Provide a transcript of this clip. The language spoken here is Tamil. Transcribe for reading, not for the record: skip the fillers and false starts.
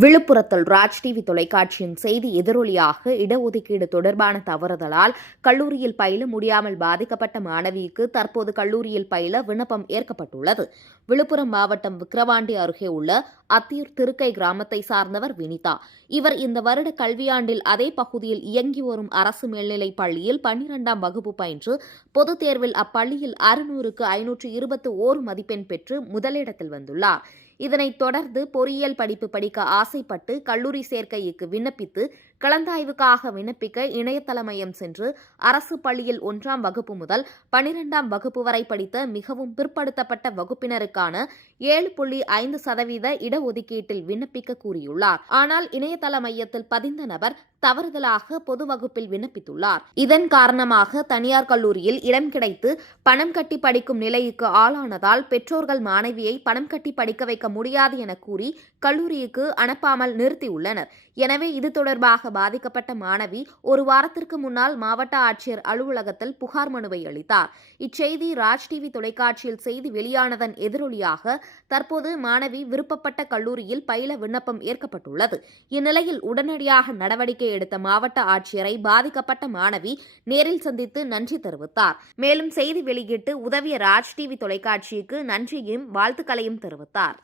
விழுப்புரத்தில் ராஜ் டிவி தொலைக்காட்சியின் செய்தி எதிரொலியாக இடஒதுக்கீடு தொடர்பான தவறுதலால் கல்லூரியில் பயில முடியாமல் பாதிக்கப்பட்ட மாணவிக்கு தற்போது கல்லூரியில் பயில விண்ணப்பம் ஏற்கப்பட்டுள்ளது. விழுப்புரம் மாவட்டம் விக்கிரவாண்டி அருகே உள்ள அத்தியூர் திருக்கை கிராமத்தை சார்ந்தவர் வினிதா. இவர் இந்த வருட கல்வியாண்டில் அதே பகுதியில் இயங்கி வரும் அரசு மேல்நிலைப் பள்ளியில் 12ஆம் வகுப்பு பயின்று பொதுத் தேர்வில் அப்பள்ளியில் 600க்கு 521 மதிப்பெண் பெற்று முதலிடத்தில் வந்துள்ளார். இதனைத் தொடர்ந்து பொறியியல் படிப்பு படிக்க ஆசைப்பட்டு கல்லூரி சேர்க்கைக்கு விண்ணப்பித்து கலந்தாய்வுக்காக விண்ணப்பிக்க இணையதள மையம் சென்று அரசு பள்ளியில் 1ஆம் வகுப்பு முதல் 12ஆம் வகுப்பு வரை படித்த மிகவும் பிற்படுத்தப்பட்ட வகுப்பினருக்கான 7.5% இடஒதுக்கீட்டில் விண்ணப்பிக்க கூறியுள்ளார். ஆனால் இணையதள மையத்தில் பதிந்த நபர் தவறுதலாக பொது வகுப்பில் விண்ணப்பித்துள்ளார். இதன் காரணமாக தனியார் கல்லூரியில் இடம் கிடைத்து பணம் கட்டி படிக்கும் நிலைக்கு ஆளானதால் பெற்றோர்கள் மாணவியை பணம் கட்டி படிக்க வைக்க முடியாது என கூறி கல்லூரிக்கு அனுப்பாமல் நிறுத்தியுள்ளனர். எனவே இது தொடர்பாக பாதிக்கப்பட்ட மாணவி ஒரு வாரத்திற்கு முன்னால் மாவட்ட ஆட்சியர் அலுவலகத்தில் புகார் மனுவை அளித்தார். இச்செய்தி ராஜ் டிவி தொலைக்காட்சியில் செய்தி வெளியானதன் எதிரொலியாக தற்போது மாணவி விருப்பப்பட்ட கல்லூரியில் பயில விண்ணப்பம் ஏற்கப்பட்டுள்ளது. இந்நிலையில் உடனடியாக நடவடிக்கை எடுத்த மாவட்ட ஆட்சியரை பாதிக்கப்பட்ட மாணவி நேரில் சந்தித்து நன்றி தெரிவித்தார். மேலும் செய்தி வெளியிட்டு உதவிய ராஜ் டிவி தொலைக்காட்சிக்கு நன்றியும் வாழ்த்துக்களையும் தெரிவித்தார்.